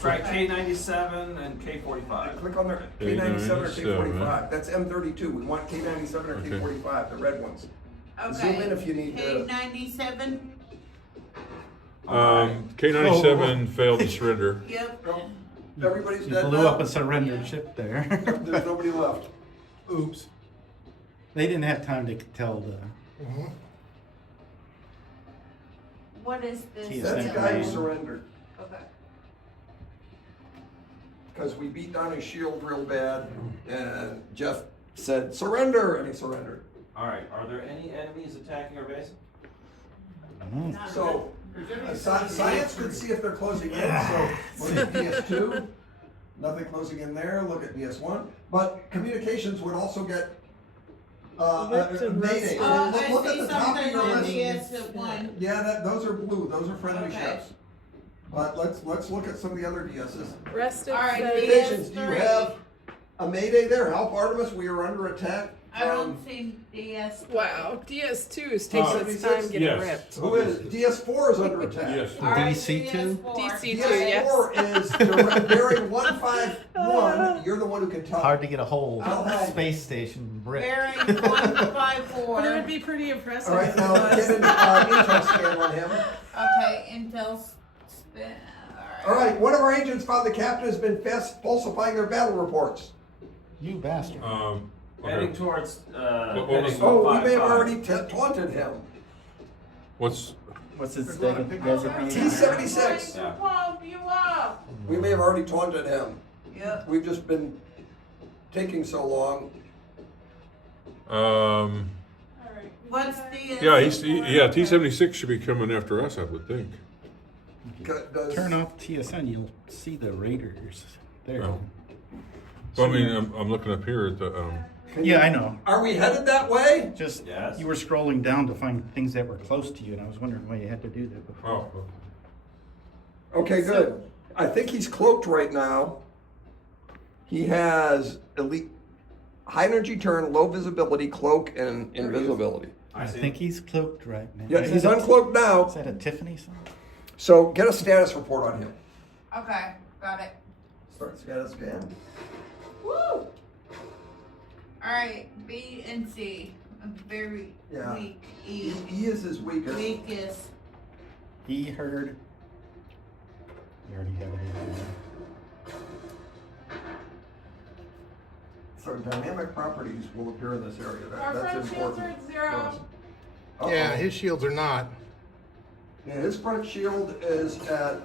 Try K97 and K45. Click on their K97 or K97. K45. That's M32. We want K97 or Okay. K45, the red ones. okay. Zoom in if you need to. K97. K97 failed to surrender. Yep. Everybody's You dead blew now? up a surrendered ship there. There's nobody left. Oops. They didn't have time to tell the. What is this? Geez, That's the that guy who man. surrendered. Okay. Because we beat down his shield real bad, and Jeff said, surrender, and he surrendered. All right. Are there any enemies attacking our base? So, science could see if they're closing in, so look at DS2, nothing closing in there, look at DS1. But communications would also get Ripped and Mayday. rusted. I Look at see the top of something your on list. DS1. Yeah, those are blue, those are friendly Okay. ships. But let's look at some of the other DSs. Rested, All right, fed. Communications, do you DS3. have a Mayday there? Help Artemis, we are under attack. I don't see DS. Wow, DS2 is taking its 76? time getting Yes. ripped. Who is, DS4 is under attack. Yes. Alright, DC2? DC2, DS4 is bearing 151. You're the one who can tell. Hard to get a hold. I'll help. Space station brick. Bearing But it would 154. be pretty impressive. All right, if it now was. get an intel scan on him. Okay, Intel spin. All right, one of our agents found the captain has been falsifying their battle reports. You bastard. Heading Okay. towards. What was heading it? Oh, we five, may have five. already taunted him. What's What's his designation? T76. Yeah. Pump you up. We may have already taunted him. Yep. We've just been taking so long. All right. What's the? yeah, T76 should be coming after us, I would think. Does- Turn off TSN, you'll see the Raiders there. Oh. Well, I mean, I'm looking up here at the. can you- Yeah, I know. Are we headed that way? Just Yes. you were scrolling down to find things that were close to you, and I was wondering why you had to do that before. Oh. Okay, good. I think he's cloaked right now. He has elite, high energy turn, low visibility, cloak, and invisibility. I think he's cloaked right now. Yeah, Is he's that a- uncloaked now. Is that a Tiffany song? So get a status report on him. Okay, got it. Start status scan. Woo! Alright, B and C. Very Yeah. weak. E. He is his weakest. Weakest. He heard. You already have it in there. So dynamic properties will appear in this area. Our That's front shields important. are at 0. for us. Uh-oh. Yeah, his shields are not. Yeah, his front shield is at.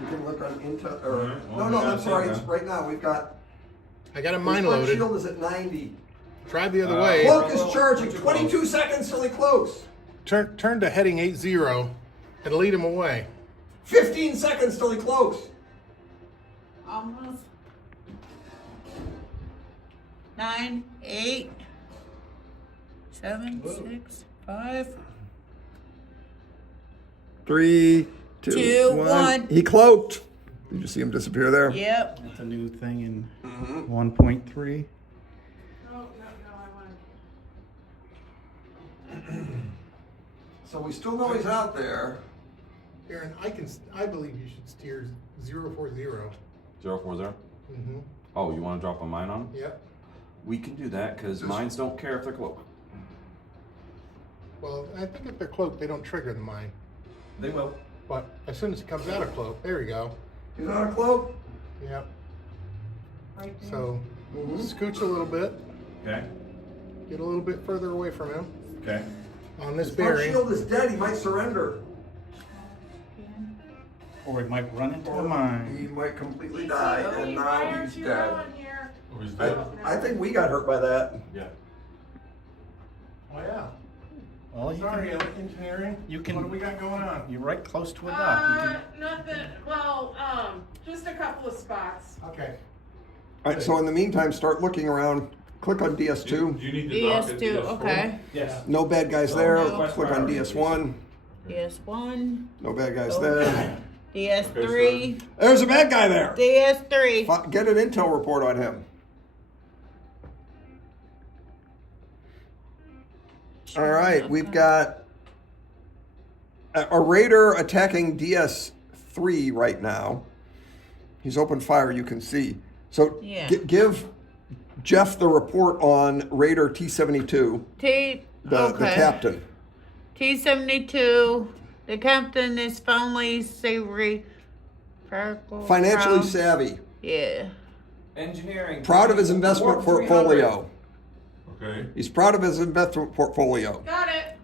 You can look on Intel. Or Mhm. no, I'm sorry. It's right now. We've got. I got him His mine front loaded. shield is at 90. Tried the other way. Cloak is charging. 22 seconds till he close. Turn to heading 80 and lead him away. 15 seconds till he close. Almost. 9, 8, 7, 6, 5. 3, 2, 1. He cloaked. Did you see him disappear there? Yep. That's a new thing in Mhm. 1.3. No, I want. So we still know he's out there. Aaron, I believe you should steer 040. 040. Mm-hmm. Oh, you want to drop a mine on him? Yep. We can do that because Just- mines don't care if they're cloaked. Well, I think if they're cloaked, they don't trigger the mine. They will. But as soon as it comes out of cloak, there we go. He's on a cloak. Yep. Right there. So scooch a little bit. Okay. Get a little bit further away from him. Okay. On this His front bearing. shield is dead. He might surrender. Or it might run into the Or mine. he might completely die, and Why now aren't he's you dead. on here? Oh, he's dead? I think we got hurt by that. Yeah. Oh yeah. Well, Sorry, engineering. you can- What do we got going on? You're right close to a dock. You can, Nothing, well, just a couple of spots. Okay. All right, so in the meantime, start looking around. Click on Do DS2. you need the dock at DS2, DS4? okay. Yes. No bad guys there. No. Click on DS1. DS1, No bad guys Okay. there. DS3, There's a bad guy there. DS3. Get an intel report on him. All right, we've got a raider attacking DS3 right now. He's opened fire, you can see. So Yeah. give Jeff the report on Raider T-72, the captain. T-72. The captain is finally savory. Financially savvy, Yeah. Engineering. proud of his investment Warp 300. portfolio. Okay. He's proud of his investment portfolio. Got it.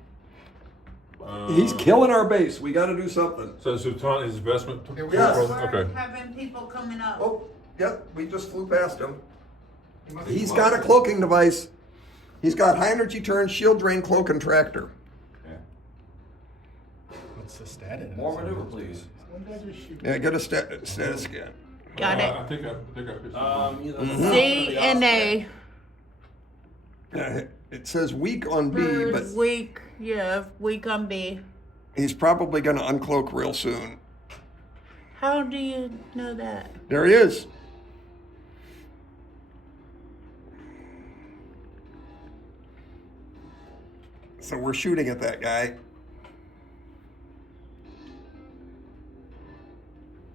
He's killing our base. We got to do something. So Sultan, his investment. Yes. Okay. Having people coming up. Oh, yep, we just flew past him. He must He's be got a locked. cloaking device. He's got high energy turn, shield drain, cloak, and tractor. Okay. what's the status? More maneuver, please. One guy just shoot. Yeah, get a status scan. Got it. I think I pissed C and A. It says weak on B, but Weak. Yeah, weak on B. he's probably going to uncloak real soon. How do you know that? There he is. So we're shooting at that guy.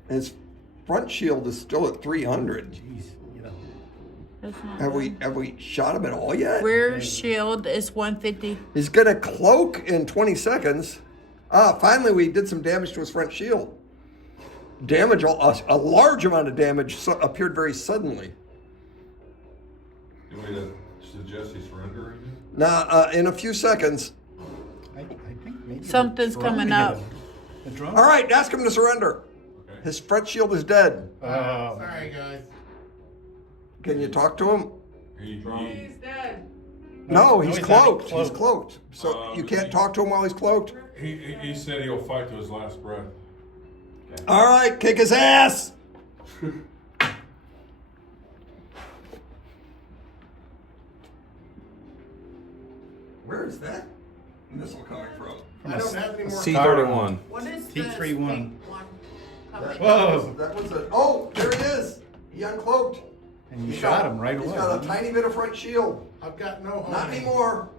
His front shield is still at 300. Jeez, you know. That's not Have good. we shot him at all yet? Rear shield is 150. He's gonna cloak in 20 seconds. Finally we did some damage to his front shield. Damage, a large amount of damage appeared very suddenly. You want me to suggest he surrender again? Now, in a few seconds. I think maybe Something's the drone coming hit up. him. The drone? All right, ask him to surrender. Okay. His front shield is dead. Oh, Sorry, guys. Can you talk to him? He He's dead. No, he's he's not cloaked. cloaked. He's cloaked. So you can't talk to him while he's cloaked. he said he'll fight to his last breath. All right, kick his ass. Where is that missile coming from? I don't have any more. C-31. What is T31. the big one coming? Whoa. That was a. Oh, there he is. He uncloaked. and you shot him right away. He's got a didn't you? tiny bit of front shield. I've got no Not homing, anymore.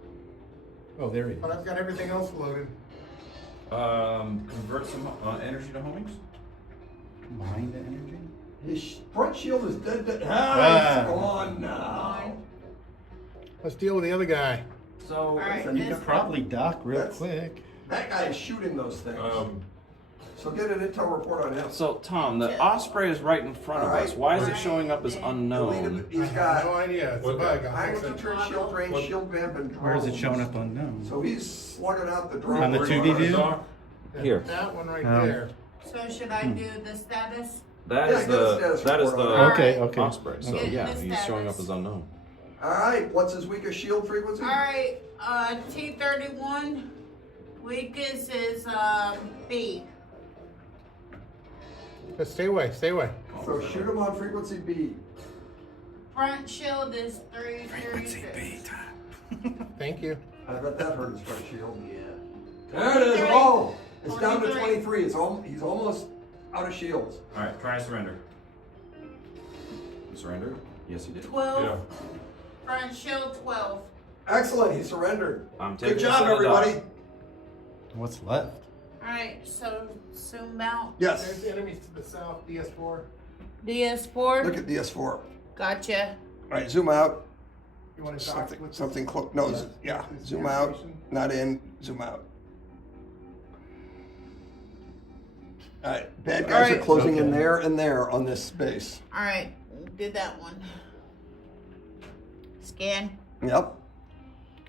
Oh, there he is. but I've got everything else loaded. Convert some energy to homings. Mind the energy? His front shield is dead. He's Ah. gone now. Let's deal with the other guy. So, All right. You could probably dock real That's- quick. That guy is shooting those things. Um, So get an intel report on him. so Tom, the Osprey is right in front of us. Why is it showing up as unknown? He's I have no got idea. It's a What- bug. high I'll fix energy it. turn, shield drain, What- shield vamp, and drones. Where is it showing up unknown? So he's slugging out the drone. On the 2D view? dock? Here. That one right Oh. there. So should I do the status? That Yeah, is get a status that is report the on Okay, okay. Osprey. So Okay. yeah, Get the he's showing up status. as unknown. All right, what's his weakest shield frequency? All right, T31. Weakest is B. Just stay away. Stay away. So shoot him on frequency B. Front shield is 336. Thank you. I bet that hurt his front shield. Yeah. There it is. Oh, it's down to 23. He's almost out of shields. All right, try surrender. You surrendered? Yes, you did. 12. Yeah. Front shield 12. Excellent. He surrendered. I'm taking Good this job, in the dock. everybody. What's left? All right, so zoom out. There's Yes. the enemies to the south, DS4. DS4. Look at DS4. Gotcha. All right, zoom out. You want to dock with Something close. No, yeah. Zoom out, not in. Zoom out. All right. Bad guys are closing in there and there on this space. All right, did that one. Scan. Yep.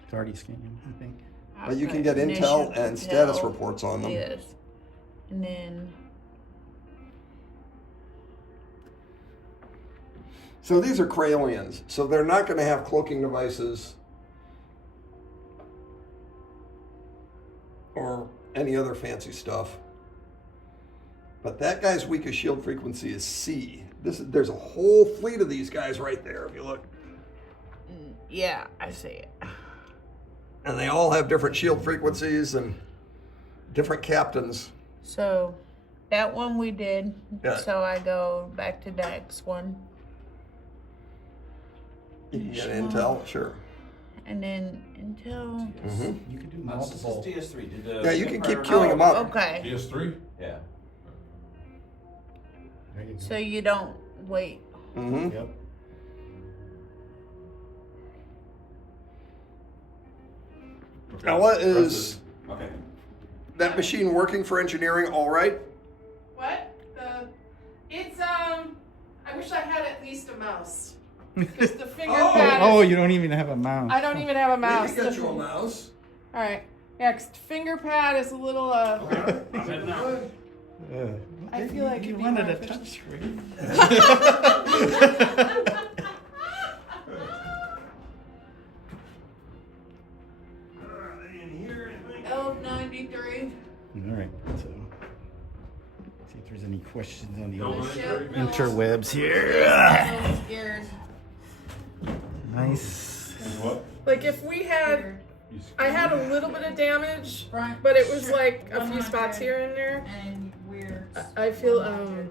It's already scanning, I think. But you can get Okay, intel initial and status intel. reports on them. Yes. And then, So these are Kralians. So they're not going to have cloaking devices or any other fancy stuff. But that guy's weakest shield frequency is C. There's a whole fleet of these guys right there, if you look. yeah, I see it. And they all have different shield frequencies and different captains. So that one we did. Yeah. So I go back to Dex one. You can get intel, sure. And then until. Mm-hmm. You could do This is multiple. DS3. Did the Yeah, you can keep prior- queuing them up. Okay. PS3? Yeah. There you go. So you don't wait. Mm-hmm. Yep. Okay. Now, what Press is Okay. that machine working for engineering all right? What? It's I wish I had at least a mouse. Because the finger pad Oh, is, you don't even have a mouse. I don't even have a mouse. We can get you a mouse. Alright. Yeah, 'cause the finger pad is a little I'm heading out. I feel like you it'd be wanted more a touch screen. L93. All right, so see if there's any questions on the No, old no. interwebs here. I'm scared. Nice. What? like if we had You I had a little bit of damage, Front. but it was like a few 100. spots here and there. And we're. I feel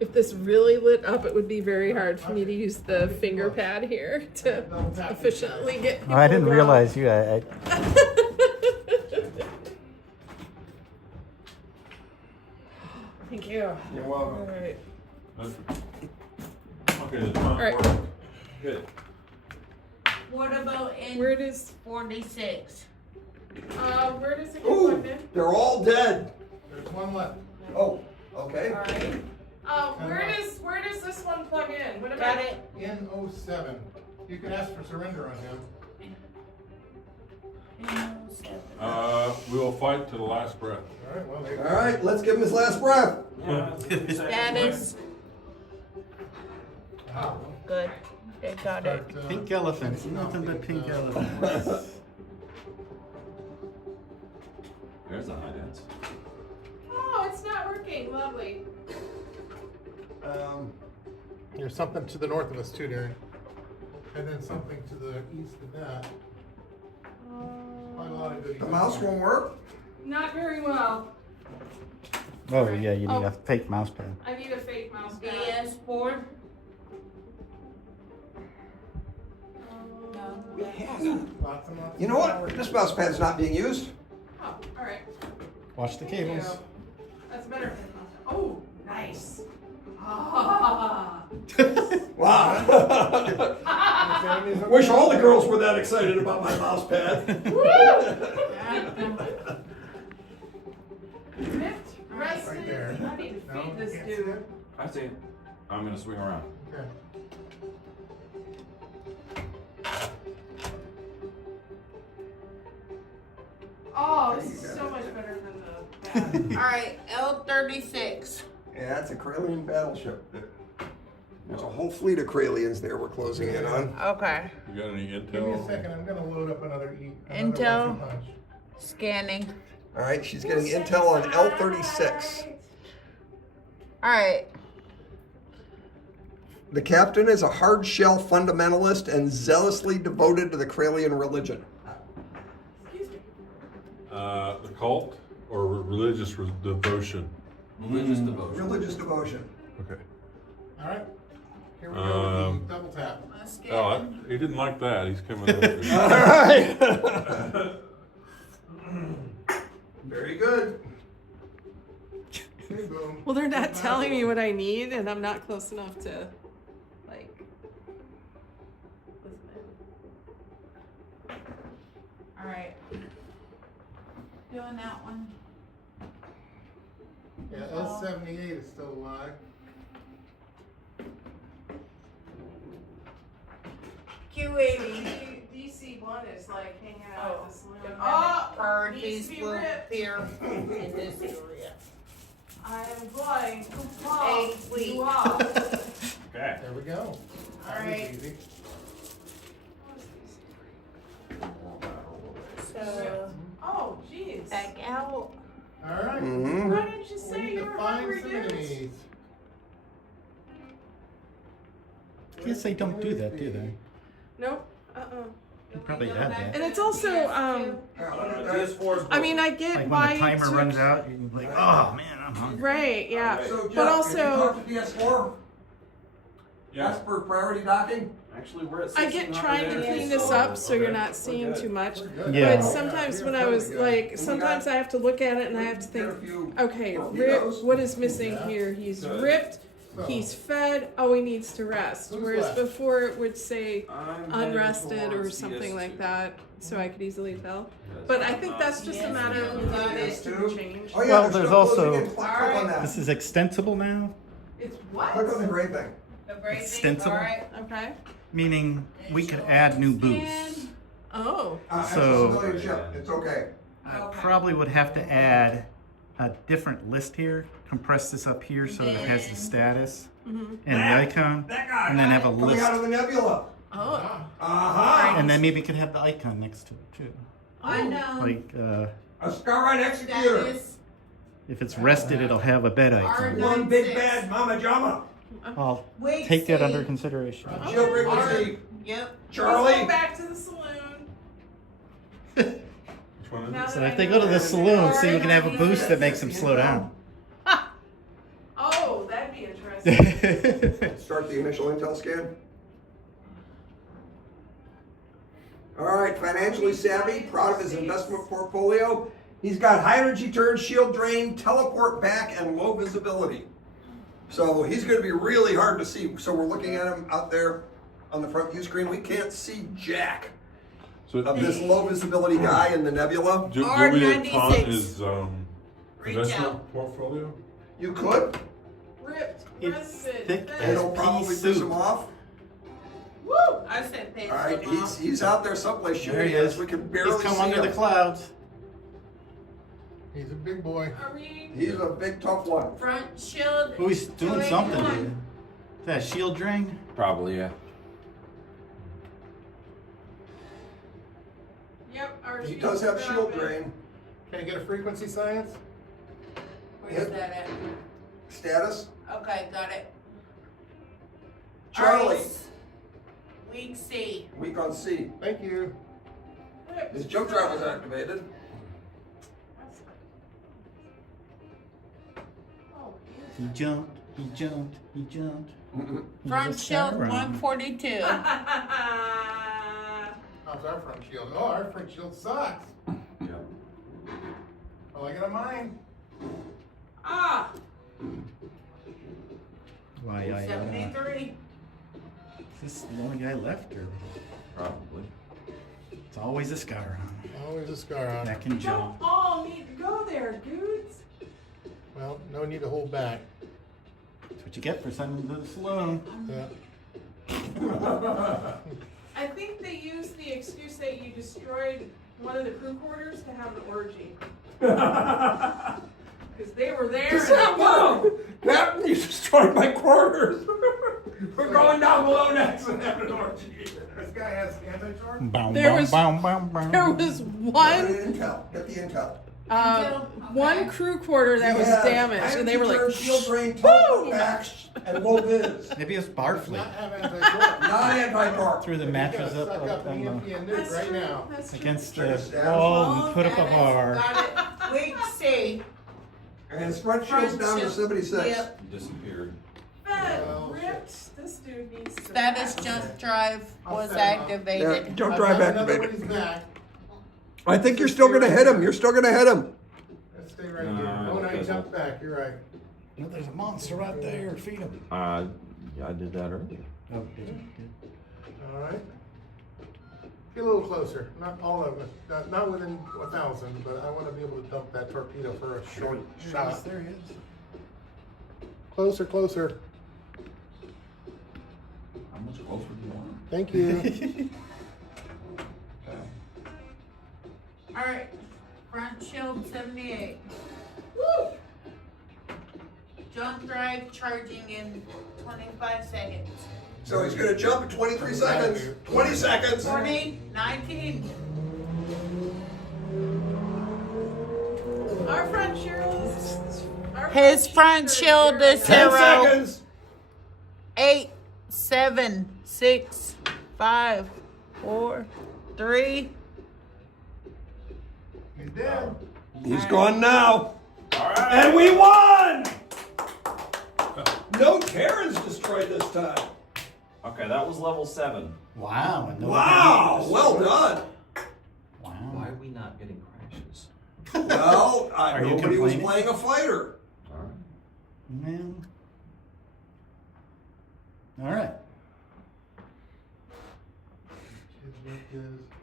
if this really lit up, it would be very hard for me to use the finger pad here to efficiently get people Oh, I didn't around. realize you. Thank you. You're welcome. All right. Okay, the front Alright. work. Good. What about in Where does 46? where does it get Ooh, plugged in? they're all dead. There's one left. Oh, okay. All right. Where does this one plug in? What about Got it? In 07. You can ask for surrender on him. We will fight to the last breath. All right, well, there you go. All right, let's give him his last breath. Status. Ah, Good. They got it. start, Pink elephants. Nothing but pink elephants. There's a high dance. Oh, it's not working. Lovely. There's something to the north of us too, Darren. And then something to the east of that. Quite a lot of goodies. The mouse won't work. Not very well. Oh yeah, you need Oh. a fake mouse pad. I need a fake mouse pad. DS4. Lots and lots You know what? This mouse pad's not being used. Oh, all right. Watch the cables. Yeah. That's better. Oh, nice. Ah. Wow. Wish all the girls were that excited about my mouse pad. Lift, rest Right it. there. I need to No, feed this can't see dude. that? I see it. I'm gonna swing around. Okay. Oh, this is so much better than the All right, L36. Yeah, it's a Kralian battleship. There's a whole fleet of Kralians there we're closing in on. Okay. You got any Give me a intel? second. I'm gonna load up another Intel. one-two punch. Scanning. All right, she's getting intel on L36. All right. The captain is a hard shell fundamentalist and zealously devoted to the Kralian religion. The cult or religious devotion? Religious devotion. Religious devotion. Okay. All right. Here we go Um, with the double tap. Oh, he didn't like that. He's coming over. All right. Very good. Okay, boom. Well, they're not telling me what I need, and I'm not close enough to, like, listen to All right. Doing that one. Yeah, L78 is still alive. Q80. DC1 is like hanging out at the saloon. For needs these to be little ripped. here in this area. I am going to pop Hey, you off. Okay. There we go. All That was right. easy. So Oh, jeez. back out. All right. Mm-hmm. Why didn't you We say need you to were find hungry, some dudes? enemies. I guess they don't do that, do they? Nope. You probably add that. And it's also, PS4's I mean, I get Like why when the you timer switch- runs out, you're like, oh man, I'm hungry. Right, yeah. So Jeff, But can also- you talk to DS4? Yeah. Ask for priority docking? Actually, we're at I get trying to clean this up so you're not seeing too much. Yeah. But sometimes when I was like, sometimes I have to look at it and I have to think, Get a few okay, torpedoes. Rip, what is missing here? He's ripped, he's fed, oh, he needs to rest. Who's Whereas left? before it would say I'm headed unrested or towards something like DS2. that, so I could easily tell. But I think that's just a matter of needing this to be changed. Oh, yeah, Well, there's there's no also- closing in. Click on that. This is extensible now, It's what? Click on the gray thing. The brave thing, Extensible? all right. Okay. meaning we could add new boosts. Oh. That's a So- civilian ship. It's okay. I Okay. probably would have to add a different list here, compress this up here so that it has the status Mm-hmm. and the icon, and then have a Coming list. out of the nebula. Oh. Uh-huh. And then maybe you could have the icon next to it too. I know. Like, A Scarine That Executor. is if it's rested, it'll have a bed icon. One big bad Mama Jama. I'll Wait, take that see. under consideration. Shield Our- frequency. Yep. Let's Charlie. go back to the saloon. Which one is Now it? So that if I they know go to the that- saloon, see, we can have a boost that makes them slow down. Oh, that'd be interesting. Start the initial intel scan. All right, financially savvy, proud of his investment portfolio. He's got high energy turn, shield drain, teleport back, and low visibility. So he's going to be really hard to see. So we're looking at him out there on the front view screen. We can't see jack So of this low visibility guy in the nebula. do you want me to R96. taunt his Reach investment out. portfolio? You could. Ripped, It's rusted, thick fed. as It'll probably piss soup. him off. Woo! I said pay All right, some off. he's out there someplace There shooting he at is. us. We can barely He's come see under him. the clouds. He's a big boy. Are we? He's a big tough one. Front shield. Oh, he's doing 281. something, dude. Is that a shield drain? Probably, yeah. Yep, our He shields does have are shield dropping. drain. Can I get a frequency science? Where's that at? Status. Okay, got it. Charlie. Ice. Weak C. Weak on C. Thank you. Ripped. His jump drive was activated. Oh, He jumped, he jumped, he jumped. He Front was a shield skyrocket. 142. How's our front shield? Oh, our front shield sucks. Yeah. Well, I got a mine. Ah! Why, 73. is this the only guy left, or Probably. it's always a scar on Always a scar on. that can You jump. don't all need to go there, dudes. Well, no need to hold back. That's what you get for sending them to the saloon. Yeah. I think they used the excuse that you destroyed one of the crew quarters to have an orgy. Because they were there. and- Captain, you destroyed my quarters. We're going down below next and having an orgy. This guy has anti-torque? Boom, There boom, was- boom, boom, boom. There was Get one intel. Get the intel. one crew quarter that was damaged, and they were like, shield drain, teleport back, and low viz. Maybe it's Barfly. Not have anti-torque. Not anti-torque. Threw the You gotta mattress up, suck up on EMP the, and nuke That's right true. now. That's true. against Check the his status. wall and put up a That is- bar. Got it. Weak C. And his front shield's down to 76. Yep. Disappeared. Fed, Well, ripped. This dude needs to. Status jump drive was activated. Yeah, jump I've drive got another activated. one, he's back. I think you're still gonna hit him. You're still gonna hit him. Let's stay right No, here. Oh, no, he that's jumped back. You're right. No, there's a monster right there. Feed him. Yeah, I did that earlier. Oh, good, good. All right. Get a little closer. Not all of it. Not within 1,000, but I want to be able to dump that torpedo for a short shot. There he is. Closer, closer. How much closer do you want? Thank you. All right, front shield 78. Woo! Jump drive charging in 25 seconds. So he's gonna jump in 23 seconds. 20 seconds. 40, 19. Our front shield is. His front shield is 10 0, seconds. 8, 7, 6, 5, 4, 3. He's dead. He's gone now. And we won! No Terrans destroyed this time. Okay, that was level 7. Wow. and no Wow, damage. well done. Why Wow. are we not getting crashes? Well, Are you nobody was complaining? playing a fighter. Alright. Well.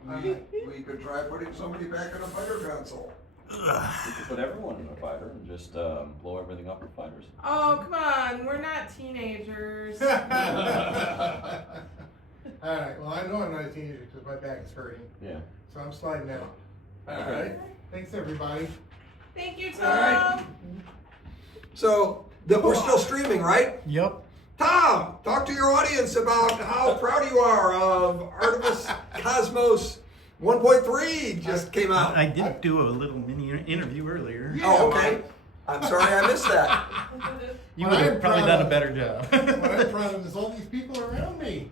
All right. We could try putting somebody back in a fighter console. We could put everyone in a fighter and just blow everything up with fighters. Oh, come on. We're not teenagers. Alright, well, I know I'm not a teenager because my back is hurting. Yeah. So I'm sliding out. Alright. Thanks, everybody. Thank you, Tom. Alright. So, we're still streaming, right? Yep. Tom, talk to your audience about how proud you are of Artemis Cosmos 1.3 just came out. I did do a little mini interview earlier. Oh, okay. I'm sorry I missed that. You Well, would have I'm probably proud done a of- better job. What I'm proud of is all these people around me.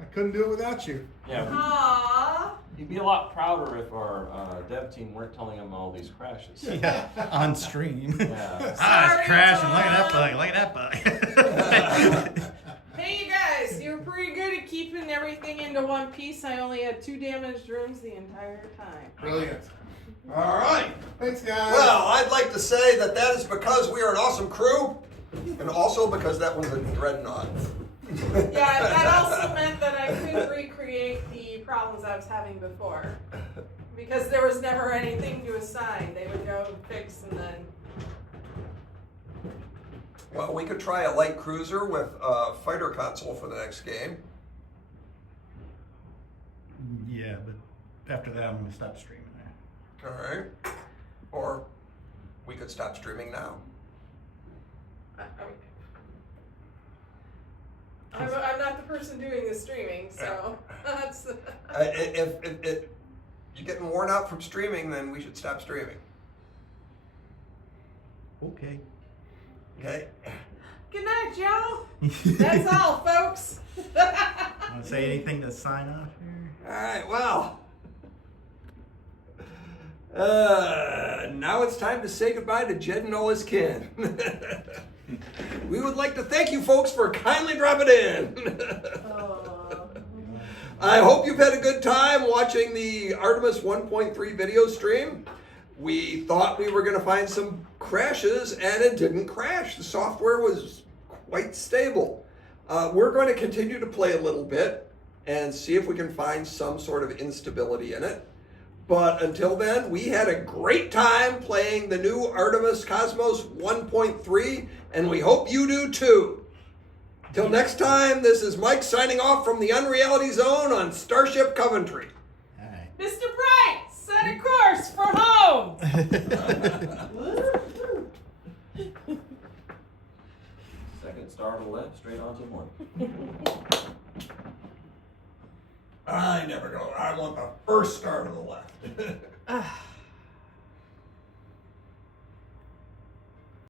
I couldn't do it without you. Yeah, Aww. you'd be a lot prouder if our dev team weren't telling him all these crashes. Yeah, on stream. Yeah. Ah, it's Sorry, crashing. Look at that Tom. bug. Look at that bug. Hey, you guys. You were pretty good at keeping everything into one piece. I only had 2 damaged rooms the entire time. Brilliant. All right. Thanks, guys. Well, I'd like to say that is because we are an awesome crew, and also because that was a dreadnought. Yeah, that also meant that I couldn't recreate the problems I was having before. Because there was never anything to assign. They would go and fix and then... Well, we could try a light cruiser with a fighter console for the next game. Yeah, but after that, I'm going to stop streaming there. All right. Or we could stop streaming now. I'm not the person doing the streaming, so that's... If you're getting worn out from streaming, then we should stop streaming. Okay. Okay? Good night, y'all. That's all, folks. Want to say anything to sign off here? All right, well. Now it's time to say goodbye to Jed and all his kin. We would like to thank you folks for kindly dropping in. I hope you've had a good time watching the Artemis 1.3 video stream. We thought we were going to find some crashes, and it didn't crash. The software was quite stable. We're going to continue to play a little bit and see if we can find some sort of instability in it. But until then, we had a great time playing the new Artemis Cosmos 1.3, and we hope you do too. Till next time, this is Mike signing off from the Unreality Zone on Starship Coventry. All right. Mr. Bright, set a course for home. Second star to the left, straight onto the one. I never go. I want the first star to the left.